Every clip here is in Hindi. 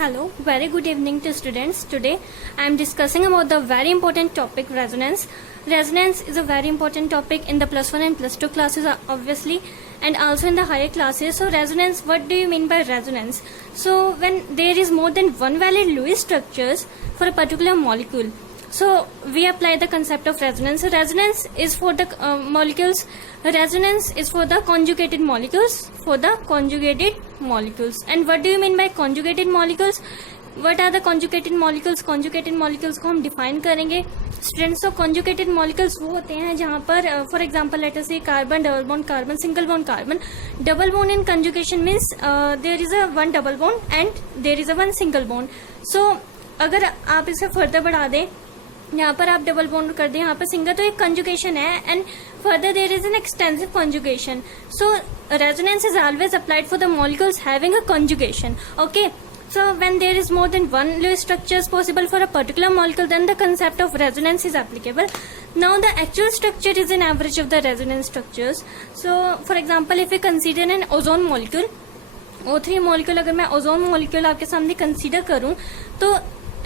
Hello, very good evening to students. Today I am discussing about the very important topic resonance. Resonance is a very important topic in the plus 1 and plus 2 classes obviously, and also in the higher classes. So resonance, what do you mean by resonance? So when there is more than one valid Lewis structures for a particular molecule, so we apply the concept of resonance. So resonance is for the molecules. Resonance is for the conjugated molecules. And what do you mean by conjugated molecules? What are the conjugated molecules? Conjugated molecules को हम define करेंगे स्टूडेंट्स. तो conjugated molecules वो होते हैं जहाँ पर for example let us say carbon, double bond, carbon, single bond, carbon. Double bond in conjugation means there is a one double bond and there is a one single bond. So अगर आप इसे further बढ़ा दें, यहाँ पर आप डबल बॉन्ड कर दें, यहाँ पर सिंगल, तो एक कंजुगेशन है and further there is an extensive conjugation. So resonance is always applied for the molecules having a conjugation. Okay, so when there is more than one Lewis structures possible for a particular molecule, then the concept of resonance is applicable. Now the actual structure is an average of the resonance structures. So for example if we consider an ozone molecule, O3 molecule, अगर मैं ओजोन molecule आपके सामने कंसीडर करूं तो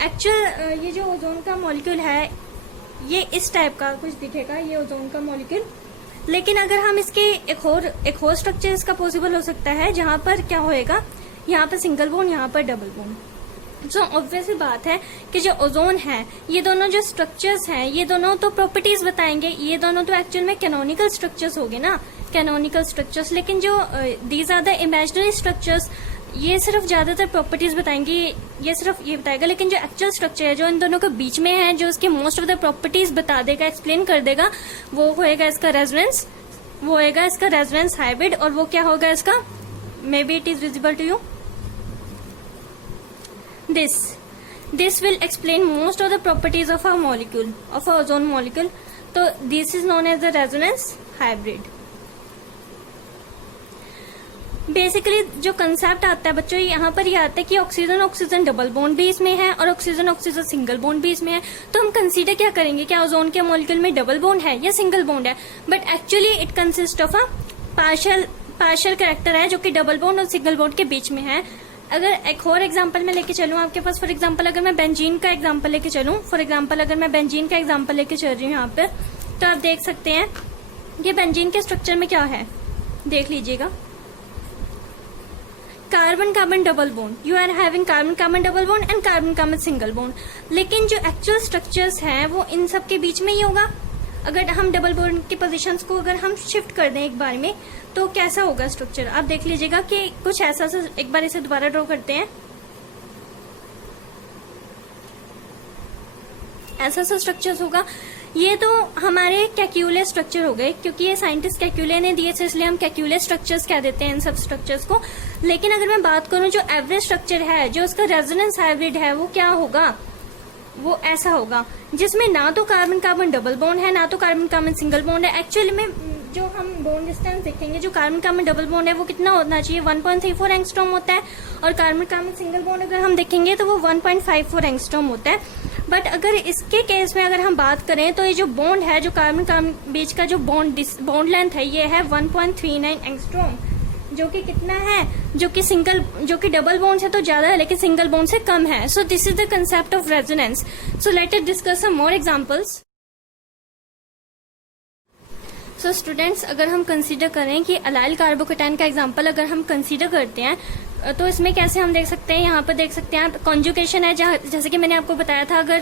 एक्चुअल ये जो ओजोन का मॉलिक्यूल है ये इस टाइप का कुछ दिखेगा, ये ओजोन का मॉलिक्यूल. लेकिन अगर हम इसके एक और स्ट्रक्चर इसका पॉसिबल हो सकता है जहां पर क्या होएगा, यहाँ पर सिंगल बोन, यहाँ पर डबल बोन. सो ऑब्वियस बात है कि जो ओजोन है, ये दोनों जो स्ट्रक्चर्स हैं, ये दोनों तो प्रॉपर्टीज बताएंगे. ये दोनों तो एक्चुअल में कैनोनिकल स्ट्रक्चर्स हो गए ना, कैनोनिकल स्ट्रक्चर्स. लेकिन जो these are the imaginary structures, ये सिर्फ ज्यादातर प्रॉपर्टीज बताएंगे, ये सिर्फ ये बताएगा. लेकिन जो एक्चुअल स्ट्रक्चर है जो इन दोनों के बीच में है, जो इसके मोस्ट ऑफ द प्रॉपर्टीज बता देगा, एक्सप्लेन कर देगा, वो होएगा इसका रेजोनेंस, वो होएगा इसका रेजोनेंस हाइब्रिड. और वो क्या होगा इसका, maybe it is visible to you. This will explain most of the properties of a molecule, of a ozone molecule. So this is known as the resonance hybrid. Basically जो कंसेप्ट आता है बच्चों, यहाँ पर ये आता है कि ऑक्सीजन डबल बॉन्ड भी इसमें है और ऑक्सीजन सिंगल बॉन्ड भी इसमें है. तो हम कंसीडर क्या करेंगे, क्या ओजोन के मॉलिक्यूल में डबल बॉन्ड है या सिंगल बॉन्ड है. But actually it consist of a partial character है जो कि डबल बॉन्ड और सिंगल बॉन्ड के बीच में है. अगर एक और एग्जांपल मैं लेके चलूं आपके पास, फॉर एग्जांपल अगर मैं बेंजीन का एग्जांपल लेके चल रही हूँ यहाँ पर, तो आप देख सकते हैं ये बेंजीन के स्ट्रक्चर में क्या है, देख लीजिएगा. Carbon double bond, you are having carbon double bond and carbon single bond. लेकिन जो एक्चुअल स्ट्रक्चर्स हैं वो इन सब के बीच में ही होगा. अगर हम डबल बॉन्ड की पोजीशंस को अगर हम शिफ्ट कर दें एक बार में, तो कैसा होगा स्ट्रक्चर, आप देख लीजिएगा कि कुछ ऐसा. एक बार इसे दोबारा ड्रॉ करते हैं. ऐसा स्ट्रक्चर्स होगा. ये तो हमारे कैक्यूले स्ट्रक्चर हो गए, क्योंकि ये साइंटिस्ट कैक्यूले ने दिए थे, इसलिए हम कैक्यूले स्ट्रक्चर्स कह देते हैं इन सब स्ट्रक्चर्स को. लेकिन अगर मैं बात करूं जो एवरेज स्ट्रक्चर है, जो उसका रेजोनेंस हाइब्रिड है, वो क्या होगा, वो ऐसा होगा जिसमें ना तो कार्बन डबल बॉन्ड है, ना तो कार्बन सिंगल बॉन्ड है. एक्चुअली में जो हम बॉन्ड डिस्टेंस देखेंगे, जो कार्बन डबल बॉन्ड है वो कितना होना चाहिए, 1.34 एंगस्ट्रॉम होता है. और कार्बन सिंगल बॉन्ड अगर हम देखेंगे तो वो 1.54 एंगस्ट्रॉम होता है. बट अगर इसके केस में अगर हम बात करें तो ये जो बॉन्ड है, जो कार्बन बीच का जो बॉन्ड लेंथ है, ये है 1.39 एंगस्ट्रॉम, जो कि कितना है, जो कि डबल बॉन्ड से तो ज्यादा है लेकिन सिंगल बॉन्ड से कम है. So this is the concept of resonance. So let us discuss some more examples. So students, अगर हम कंसीडर करें कि अलाइल कार्बोकेटाइन का एग्जांपल अगर हम कंसीडर करते हैं, तो इसमें कैसे हम देख सकते हैं, यहाँ पर देख सकते हैं आप कॉन्जुगेशन है, जैसे कि मैंने आपको बताया था. अगर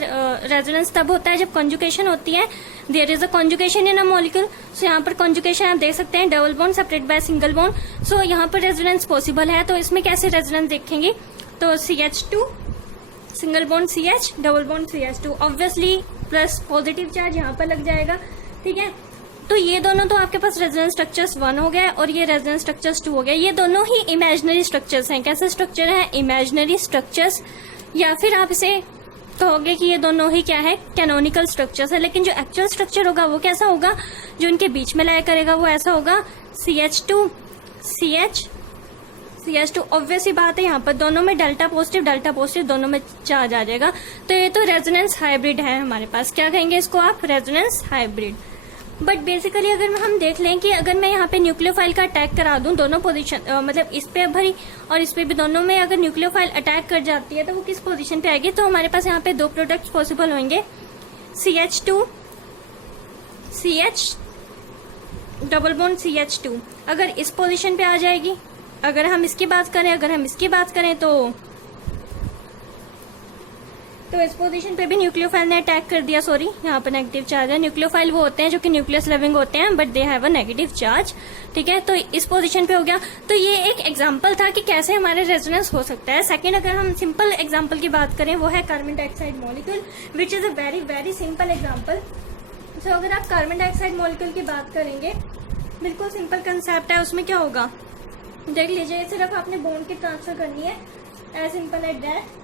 रेजोनेंस तब होता है जब कॉन्जुगेशन होती है, there is a conjugation in a molecule. So यहाँ पर कॉन्जुगेशन आप देख सकते हैं, double bond separate by single bond. So यहाँ पर रेजोनेंस पॉसिबल है. तो इसमें कैसे रेजोनेंस देखेंगे, तो CH2 single bond CH, double bond CH2, obviously plus positive charge यहाँ पर लग जाएगा. ठीक है, तो ये दोनों तो आपके पास रेजोनेंस स्ट्रक्चर्स 1 हो गए और ये रेजोनेंस स्ट्रक्चर्स 2 हो गए. ये दोनों ही इमेजिनरी स्ट्रक्चर्स हैं. कैसे स्ट्रक्चर हैं, इमेजिनरी स्ट्रक्चर्स, या फिर आप इसे कहोगे कि ये दोनों ही क्या है, कैनोनिकल स्ट्रक्चर्स है. लेकिन जो एक्चुअल स्ट्रक्चर होगा वो कैसा होगा, जो इनके बीच में लाया करेगा वो ऐसा होगा, CH2 CH2. ऑब्वियस ही बात है, यहाँ पर दोनों में डेल्टा पॉजिटिव दोनों में चार्ज आ जाएगा. तो ये तो रेजोनेंस हाइब्रिड है हमारे पास. क्या कहेंगे इसको आप, रेजोनेंस हाइब्रिड. बट बेसिकली अगर हम देख लें कि अगर मैं यहाँ पे न्यूक्लियोफाइल का अटैक करा दूं दोनों पोजीशन, मतलब इस पे भरी और इस पे भी, दोनों में अगर न्यूक्लियोफाइल अटैक कर जाती है तो वो किस पोजीशन पे आएगी? तो हमारे पास यहाँ पे दो प्रोडक्ट्स पॉसिबल होंगे, CH2 CH double bond CH2 अगर इस पोजीशन पे आ जाएगी। अगर हम इसकी बात करें तो इस पोजीशन पे भी न्यूक्लियोफाइल ने अटैक कर दिया। सॉरी, यहाँ पर नेगेटिव चार्ज है। न्यूक्लियोफाइल वो होते हैं जो कि न्यूक्लियस लविंग होते हैं, but they have a negative charge. ठीक है, तो इस पोजीशन पे हो गया। तो ये एक एग्जांपल था कि कैसे हमारे रेजोनेंस हो सकता है। सेकंड, अगर हम सिंपल एग्जांपल की बात करें, वो है carbon dioxide molecule, which is a very very simple example. So अगर आप कार्बन डाइऑक्साइड मॉलिक्यूल की बात करेंगे, बिल्कुल सिंपल कंसेप्ट है। उसमें क्या होगा देख लीजिए, सिर्फ आपने बॉन्ड की ट्रांसफर करनी है, एज सिंपल एज दैट।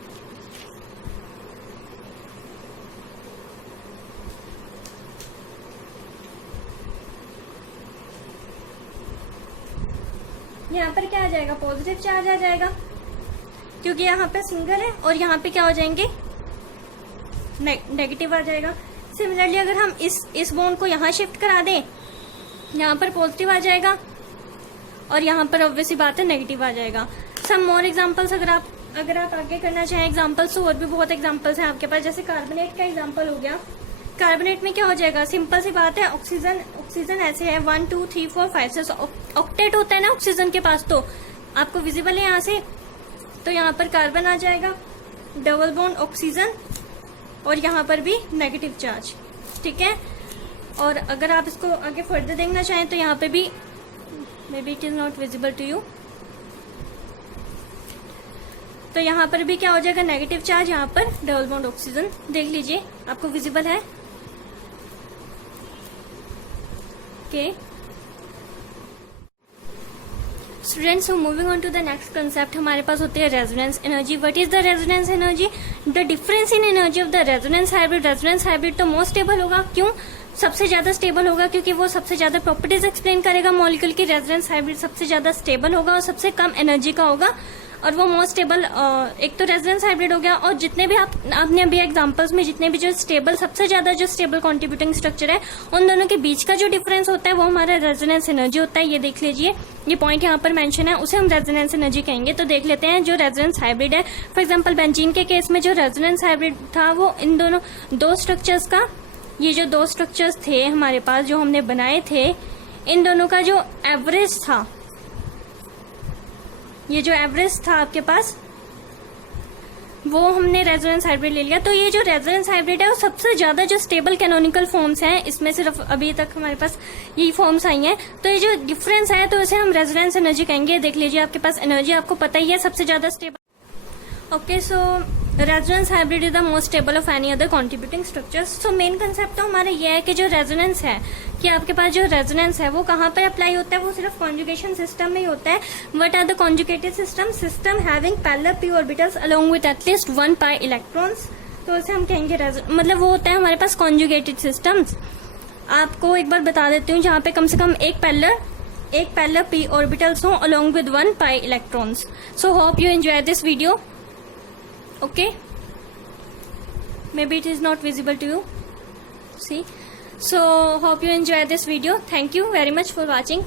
यहाँ पर क्या आ जाएगा? पॉजिटिव चार्ज आ जाएगा, क्योंकि यहाँ पे सिंगल है, और यहाँ पे क्या हो जाएंगे? नेगेटिव आ जाएगा। सिमिलरली अगर हम इस बॉन्ड को यहाँ शिफ्ट करा दें, यहाँ पर पॉजिटिव आ जाएगा, और यहाँ पर ऑब्वियसली बात है नेगेटिव आ जाएगा। सम मोर एग्जांपल्स अगर आप आगे करना चाहें एग्जांपल्स, तो और भी बहुत एग्जांपल्स हैं आपके पास। जैसे कार्बोनेट का एग्जांपल हो गया। कार्बोनेट में क्या हो जाएगा? सिंपल सी बात है, ऑक्सीजन ऐसे है 1 2 3 4 5 6 ऑक्टेट होता है ना ऑक्सीजन के पास, तो आपको विजिबल है यहाँ से। तो यहाँ पर कार्बन आ जाएगा, डबल बॉन्ड ऑक्सीजन, और यहाँ पर भी नेगेटिव चार्ज। ठीक है, और अगर आप इसको आगे फर्दर देखना चाहें तो यहाँ पे भी, maybe it is not visible to you, तो यहाँ पर भी क्या हो जाएगा? नेगेटिव चार्ज, यहाँ पर डबल बॉन्ड ऑक्सीजन। देख लीजिए, आपको विजिबल है। Okay students, moving on to the next concept, हमारे पास होती है resonance energy. What is the resonance energy? The difference in energy of the resonance hybrid. Resonance hybrid तो मोस्ट स्टेबल होगा। क्यों? सबसे ज्यादा स्टेबल होगा, क्योंकि वो सबसे ज्यादा प्रॉपर्टीज एक्सप्लेन करेगा मॉलिक्यूल की। रेजोनेंस हाइब्रिड सबसे ज्यादा स्टेबल होगा और सबसे कम एनर्जी का होगा, और वो मोस्ट स्टेबल। एक तो रेजोनेंस हाइब्रिड हो गया, और जितने भी आपने अभी एग्जांपल्स में जितने भी जो स्टेबल, सबसे ज्यादा जो स्टेबल कॉन्ट्रीब्यूटिंग स्ट्रक्चर है, उन दोनों के बीच का जो डिफरेंस होता है वो हमारा रेजोनेंस एनर्जी होता है। ये देख लीजिए, ये पॉइंट यहाँ पर मेंशन है, उसे हम रेजोनेंस एनर्जी कहेंगे। तो देख लेते हैं जो रेजोनेंस हाइब्रिड है। फॉर एग्जाम्पल बेंजीन के केस में जो रेजोनेंस हाइब्रिड था, वो इन दोनों दो स्ट्रक्चर्स का, ये जो दो स्ट्रक्चर्स थे हमारे पास जो हमने बनाए थे, इन दोनों का जो एवरेज था, ये जो एवरेज था आपके पास, वो हमने रेजोनेंस हाइब्रिड ले लिया। तो ये जो रेजोनेंस हाइब्रिड है वो सबसे ज्यादा जो स्टेबल कैनोनिकल फॉर्म्स हैं, इसमें सिर्फ अभी तक हमारे पास यही फॉर्म्स आई हैं। तो ये जो डिफरेंस है तो इसे हम रेजोनेंस एनर्जी कहेंगे। देख लीजिए, आपके पास एनर्जी आपको पता ही है, सबसे ज्यादा stable. Okay, so resonance hybrid is the most stable of any other contributing structures. So main concept तो हमारा ये है कि जो रेजोनेंस है, कि आपके पास जो रेजोनेंस है वो कहाँ पर अप्लाई होता है? वो सिर्फ कॉन्जुगेशन सिस्टम में ही होता है। What are the conjugated system? System having parallel p orbitals along with at least 1 pi electrons. तो इसे हम कहेंगे मतलब वो होता है हमारे पास कॉन्जुगेटेड सिस्टम्स। आपको एक बार बता देती हूँ, जहाँ पे कम से कम एक पैरेलल p ऑर्बिटल्स हो along with 1 pi electrons. So hope you enjoy this video. Okay, maybe it is not visible to you. See, so hope you enjoy this video. Thank you very much for watching.